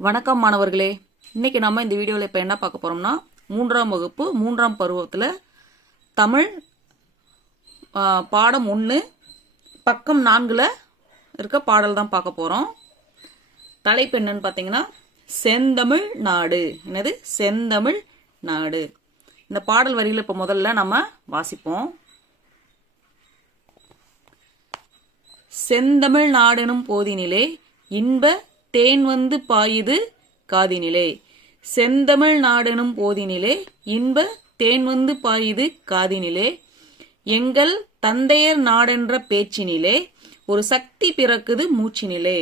வணக்கம் மாணவர்களே. இன்னைக்கு நம்ம இந்த வீடியோவில் இப்போ என்ன பார்க்க போறோம்னா மூன்றாம் வகுப்பு மூன்றாம் பருவத்தில் தமிழ் பாடம் ஒன்று பக்கம் நான்கில் இருக்க பாடல் தான் பார்க்க போகிறோம் தலைப்பு என்னன்னு பார்த்தீங்கன்னா செந்தமிழ் நாடு. என்னது? செந்தமிழ் நாடு. இந்த பாடல் வரியில் இப்போ முதல்ல நம்ம வாசிப்போம். செந்தமிழ் நாடுனும் போதினிலே இன்ப தேன் வந்து பாயுது காதினிலே. செந்தமிழ் நாடெனும் போதினிலே இன்ப தேன் வந்து பாயுது காதினிலே. எங்கள் தந்தையர் நாடென்ற பேச்சினிலே ஒரு சக்தி பிறக்குது மூச்சினிலே.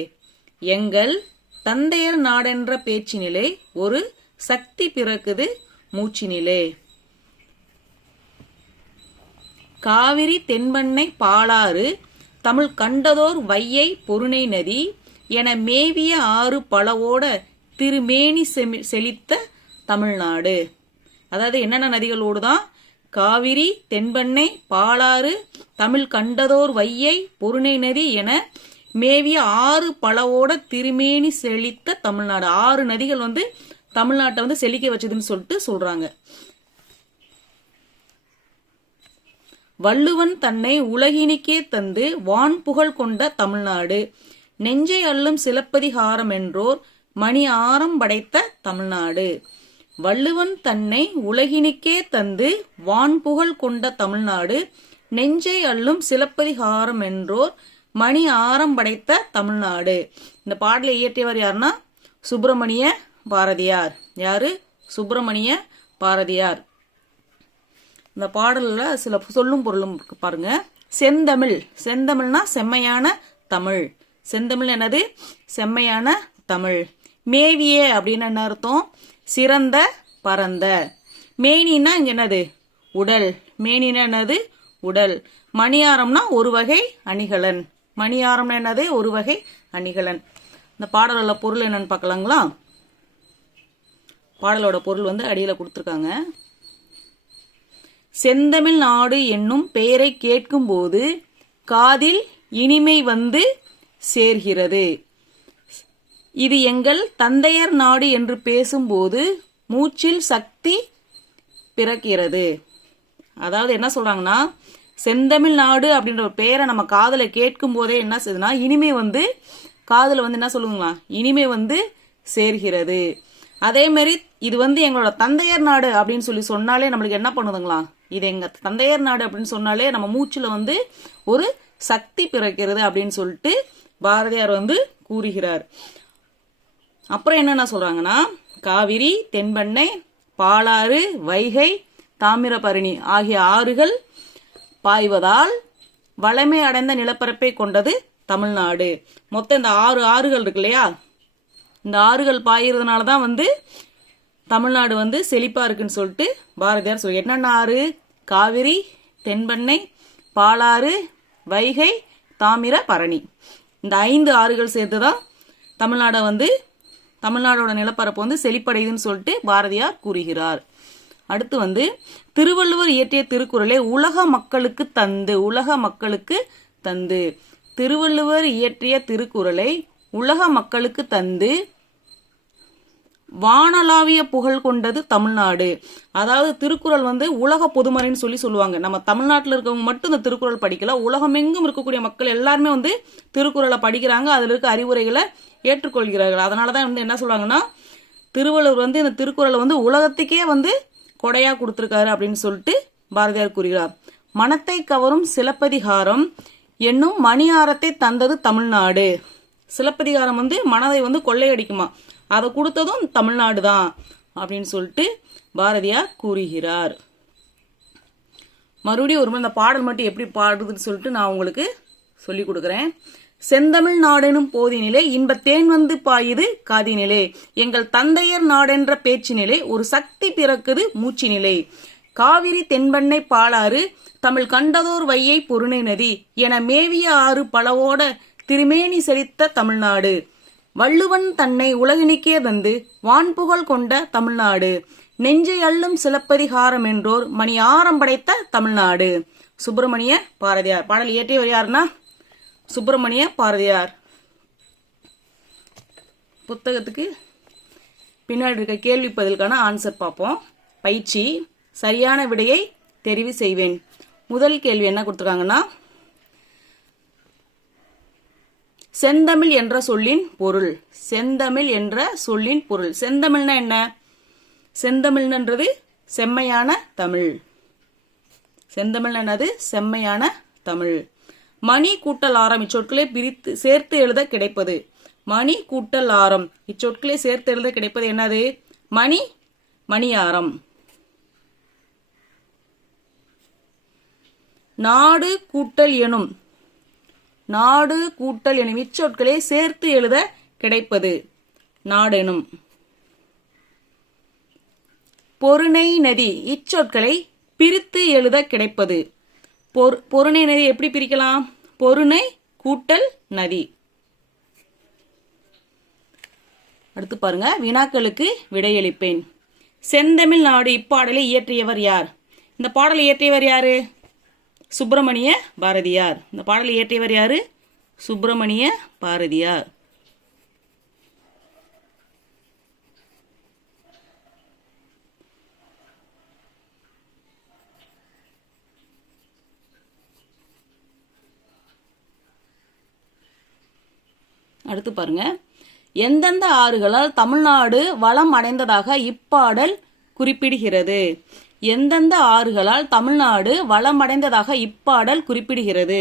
எங்கள் தந்தையர் நாடென்ற பேச்சினிலே ஒரு சக்தி பிறக்குது மூச்சினிலே. காவிரி தென்பண்ணை பாலாறு தமிழ் கண்டதோர் வையை பொருணை நதி என மேவிய ஆறு பலவோட திருமேனி செமி செழித்த தமிழ்நாடு. அதாவது என்னென்ன நதிகள் ஓடுதான்? காவிரி தென்பெண்ணை பாலாறு தமிழ் கண்டதோர் வையை பொருணை நதி என மேவிய ஆறு பலவோட திருமேனி செழித்த தமிழ்நாடு. ஆறு நதிகள் வந்து தமிழ்நாட்டை வந்து செழிக்க வச்சதுன்னு சொல்லிட்டு சொல்றாங்க. வள்ளுவன் தன்னை உலகினிக்கே தந்து வான் புகழ் கொண்ட தமிழ்நாடு. நெஞ்சை அள்ளும் சிலப்பதிகாரம் என்றோர் மணி ஆரம் படைத்த தமிழ்நாடு. வள்ளுவன் தன்னை உலகினிக்கே தந்து வான்புகழ் கொண்ட தமிழ்நாடு நெஞ்சை அள்ளும் சிலப்பதிகாரம் என்றோர் மணி ஆரம் படைத்த தமிழ்நாடு. இந்த பாடலை இயற்றியவர் யாருன்னா சுப்பிரமணிய பாரதியார். யாரு? சுப்பிரமணிய பாரதியார். இந்த பாடல்ல சில சொல்லும் பொருளும் பாருங்க. செந்தமிழ். செந்தமிழ்னா செம்மையான தமிழ். செந்தமிழ் என்னது? செம்மையான தமிழ். மேவிய அப்படின்னு என்ன அர்த்தம்? சிறந்த பரந்த. மேனின்னா இங்க என்னது? உடல். மேனின்னா என்னது? உடல். மணியாரம்னா ஒரு வகை அணிகலன். மணியாரம்னா என்னது? ஒரு வகை அணிகலன். இந்த பாடலோட பொருள் என்னன்னு பார்க்கலாங்களா? பாடலோட பொருள் வந்து அடியில் கொடுத்துருக்காங்க. செந்தமிழ் நாடு என்னும் பெயரை கேட்கும்போது காதில் இனிமை வந்து சேர்கிறது. இது எங்கள் தந்தையர் நாடு என்று பேசும்போது மூச்சில் சக்தி பிறக்கிறது. அதாவது என்ன சொல்றாங்கன்னா செந்தமிழ் நாடு அப்படின்ற ஒரு பெயரை நம்ம காதல கேட்கும் போதே என்ன செய்யுதுன்னா இனிமே வந்து காதல வந்து என்ன சொல்லுங்களா இனிமே வந்து சேர்கிறது. அதே மாதிரி இது வந்து எங்களோட தந்தையர் நாடு அப்படின்னு சொல்லி சொன்னாலே நம்மளுக்கு என்ன பண்ணுதுங்களா? இது எங்க தந்தையர் நாடு அப்படின்னு சொன்னாலே நம்ம மூச்சில் வந்து ஒரு சக்தி பிறக்கிறது அப்படின்னு சொல்லிட்டு பாரதியார் வந்து கூறுகிறார். அப்புறம் என்னென்ன சொல்றாங்கன்னா காவிரி தென்பண்ணை பாலாறு வைகை தாமிரபரணி ஆகிய ஆறுகள் பாய்வதால் வளமை அடைந்த நிலப்பரப்பை கொண்டது தமிழ்நாடு. மொத்தம் இந்த ஆறு ஆறுகள் இருக்கு இல்லையா? இந்த ஆறுகள் பாயிறதுனால தான் வந்து தமிழ்நாடு வந்து செழிப்பா இருக்குன்னு சொல்லிட்டு பாரதியார் சொல்லி என்னென்ன ஆறு? காவிரி தென்பண்ணை பாலாறு வைகை தாமிர பரணி இந்த ஐந்து ஆறுகள் சேர்த்து தான் தமிழ்நாடை வந்து தமிழ்நாடோட நிலப்பரப்பு வந்து செழிப்படையுதுன்னு சொல்லிட்டு பாரதியார் கூறுகிறார். அடுத்து வந்து திருவள்ளுவர் இயற்றிய திருக்குறளை உலக மக்களுக்கு தந்து உலக மக்களுக்கு தந்து. திருவள்ளுவர் இயற்றிய திருக்குறளை உலக மக்களுக்கு தந்து வானளாவிய புகழ் கொண்டது தமிழ்நாடு. அதாவது திருக்குறள் வந்து உலக பொதுமறைன்னு சொல்லி சொல்லுவாங்க. நம்ம தமிழ்நாட்டில் இருக்கவங்க மட்டும் இந்த திருக்குறள் படிக்கல. உலகமெங்கும் இருக்கக்கூடிய மக்கள் எல்லாருமே வந்து திருக்குறளை படிக்கிறாங்க. அதில் இருக்க அறிவுரைகளை ஏற்றுக்கொள்கிறார்கள். அதனால தான் வந்து என்ன சொல்றாங்கன்னா திருவள்ளுவர் வந்து இந்த திருக்குறளை வந்து உலகத்துக்கே வந்து கொடையா கொடுத்துருக்காரு அப்படின்னு சொல்லிட்டு பாரதியார் கூறுகிறார். மனத்தை கவரும் சிலப்பதிகாரம் என்னும் மணியாரத்தை தந்தது தமிழ்நாடு. சிலப்பதிகாரம் வந்து மனதை வந்து கொள்ளையடிக்குமா? அதை கொடுத்ததும் தமிழ்நாடு தான் அப்படின்னு சொல்லிட்டு பாரதியார் கூறுகிறார். மறுபடியும் ஒரு முறை பாடல் மட்டும் எப்படி பாடுறதுன்னு சொல்லிட்டு நான் உங்களுக்கு சொல்லி கொடுக்குறேன். செந்தமிழ் நாடெனும் போதினிலே இன்ப தேன் வந்து பாயுது காதினிலே. எங்கள் தந்தையர் நாடென்ற பேச்சினிலே ஒரு சக்தி பிறக்குது மூச்சினிலே. காவிரி தென்பண்ணை பாலாறு தமிழ் கண்டதோர் வையை பொருணை நதி. என மேவிய ஆறு பலவோட திருமேனி செழித்த தமிழ்நாடு. வள்ளுவன் தன்னை உலகினிக்கே வந்து வான்புகழ் கொண்ட தமிழ்நாடு. நெஞ்சை அள்ளும் சிலப்பதிகாரம் என்றோர் மணி ஆரம் படைத்த தமிழ்நாடு. சுப்பிரமணிய பாரதியார். பாடல் இயற்றியவர் யாருன்னா? சுப்பிரமணிய பாரதியார். புத்தகத்துக்கு பின்னாடி இருக்க கேள்வி பதிலுக்கான ஆன்சர் பார்ப்போம். பயிற்சி சரியான விடையை தெரிவு செய்வேன். முதல் கேள்வி என்ன கொடுத்துருக்காங்கன்னா செந்தமிழ் என்ற சொல்லின் பொருள். செந்தமிழ் என்ற சொல்லின் பொருள். செந்தமிழ்னா என்ன? செந்தமிழ்ன்றது செம்மையான தமிழ். செந்தமிழ் என்னது செம்மையான தமிழ். மணி கூட்டல் ஆரம் இச்சொற்களை பிரித்து சேர்த்து எழுத கிடைப்பது. மணி கூட்டல் ஆரம் இச்சொற்களை சேர்த்து எழுத கிடைப்பது என்னது? மணி மணியாரம். நாடு கூட்டல் எனும் நாடு கூட்டல் எனும் இச்சொற்களை சேர்த்து எழுத கிடைப்பது. நாடெனும். பொருணை நதி இச்சொற்களை பிரித்து எழுத கிடைப்பது. பொருணை நதி எப்படி பிரிக்கலாம்? பொருணை கூட்டல் நதி. அடுத்து பாருங்க வினாக்களுக்கு விடையளிப்பேன். செந்தமிழ் நாடு இப்பாடலை இயற்றியவர் யார்? இந்த பாடலை இயற்றியவர் யாரு? சுப்பிரமணிய பாரதியார். இந்த பாடலை இயற்றியவர் யாரு? சுப்பிரமணிய பாரதியார். அடுத்து பாருங்க. எந்தெந்த ஆறுகளால் தமிழ்நாடு வளம் அடைந்ததாக இப்பாடல் குறிப்பிடுகிறது? எந்தெந்த ஆறுகளால் தமிழ்நாடு வளம் அடைந்ததாக இப்பாடல் குறிப்பிடுகிறது.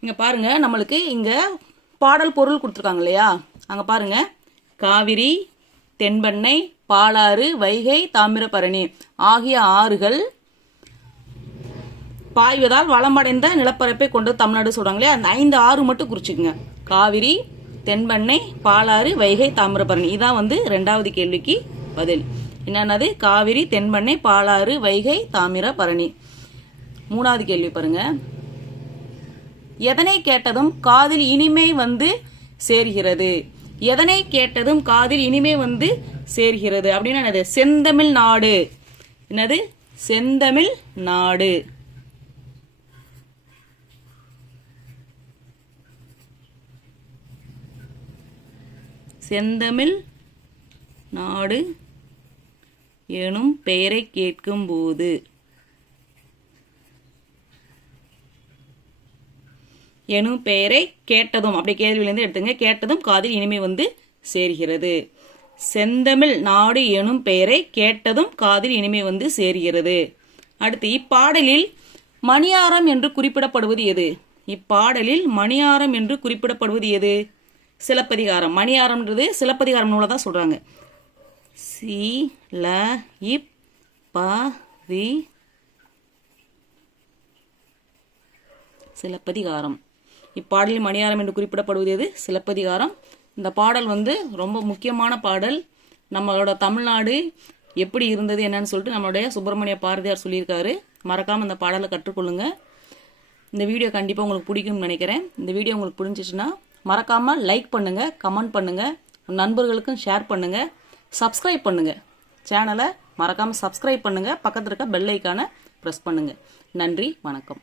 இங்க பாருங்க நம்மளுக்கு இங்க பாடல் பொருள் கொடுத்துருக்காங்க இல்லையா? அங்க பாருங்க. காவிரி தென்பெண்ணை பாலாறு வைகை தாமிரபரணி ஆகிய ஆறுகள் பாய்வதால் வளமடைந்த நிலப்பரப்பை கொண்டு தமிழ்நாடு சொல்றாங்க இல்லையா? அந்த ஐந்து ஆறு மட்டும் குறிச்சுக்குங்க. காவிரி தென்பெண்ணை பாலாறு வைகை தாமிரபரணி. இதான் வந்து ரெண்டாவது கேள்விக்கு பதில். என்னன்னது? காவிரி தென்பண்ணை பாலாறு வைகை தாமிர பரணி. மூணாவது கேள்வி பாருங்க. எதனை கேட்டதும் காதில் இனிமை வந்து சேர்கிறது? எதனை கேட்டதும் காதில் இனிமை வந்து சேர்கிறது? அப்படின்னா என்னது? செந்தமிழ் நாடு. என்னது? செந்தமிழ் நாடு. செந்தமிழ் நாடு. எனும் பெயரை கேட்கும்போது. எனும் பெயரை கேட்டதும் அப்படி கேள்வியிலிருந்து எடுத்துங்க. கேட்டதும் காதில் இனிமை வந்து சேர்கிறது. செந்தமிழ் நாடு எனும் பெயரை கேட்டதும் காதில் இனிமை வந்து சேர்கிறது. அடுத்து இப்பாடலில் மணியாரம் என்று குறிப்பிடப்படுவது எது? இப்பாடலில் மணியாரம் என்று குறிப்பிடப்படுவது எது? சிலப்பதிகாரம். மணியாரம்ன்றது சிலப்பதிகாரம் நூலை தான் சொல்கிறாங்க சி ல இப் ப வி சிலப்பதிகாரம். இப்பாடலில் மணியாரம் என்று குறிப்பிடப்படுவது எது? சிலப்பதிகாரம். இந்த பாடல் வந்து ரொம்ப முக்கியமான பாடல். நம்மளோட தமிழ்நாடு எப்படி இருந்தது என்னன்னு சொல்லிட்டு நம்மளுடைய சுப்பிரமணிய பாரதியார் சொல்லியிருக்காரு. மறக்காமல் இந்த பாடலை கற்றுக்கொள்ளுங்க. இந்த வீடியோ கண்டிப்பாக உங்களுக்கு பிடிக்கும்னு நினைக்கிறேன். இந்த வீடியோ உங்களுக்கு புரிஞ்சிச்சுன்னா மறக்காமல் லைக் பண்ணுங்கள் கமெண்ட் பண்ணுங்கள் நண்பர்களுக்கும் ஷேர் பண்ணுங்கள் சப்ஸ்கிரைப் பண்ணுங்க. சேனலை மறக்காம சப்ஸ்கிரைப் பண்ணுங்க. பக்கத்தில் இருக்க பெல் ஐக்கானை ப்ரெஸ் பண்ணுங்க. நன்றி வணக்கம்.